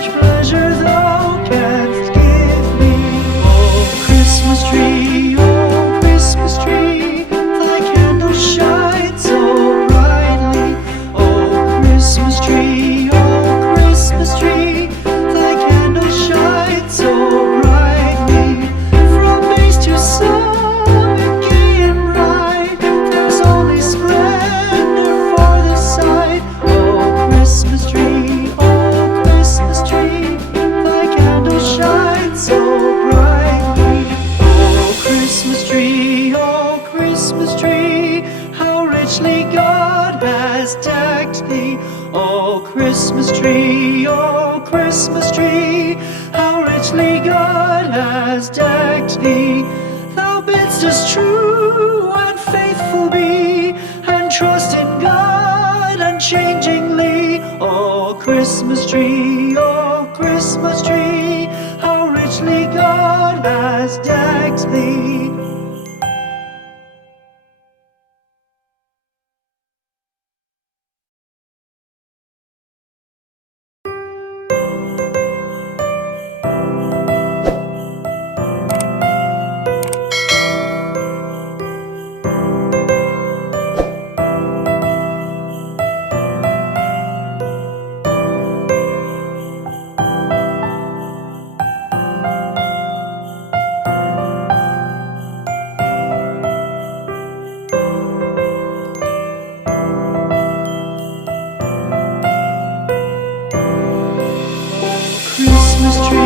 much pleasure thou canst give me. Oh Christmas tree, oh Christmas tree, thy candle shines so brightly. Oh Christmas tree, oh Christmas tree, thy candle shines so brightly. From base to summit, gay and bright, there's only splendor for the sight. Oh Christmas tree, oh Christmas tree, thy candle shines so brightly. Oh Christmas tree, oh Christmas tree, how richly God has decked thee. Oh Christmas tree, oh Christmas tree, how richly God has decked thee. Thou bidst us true and faithful be, and trust in God unchangingly. Oh Christmas tree, oh Christmas tree, how richly God has decked thee. Christmas tree.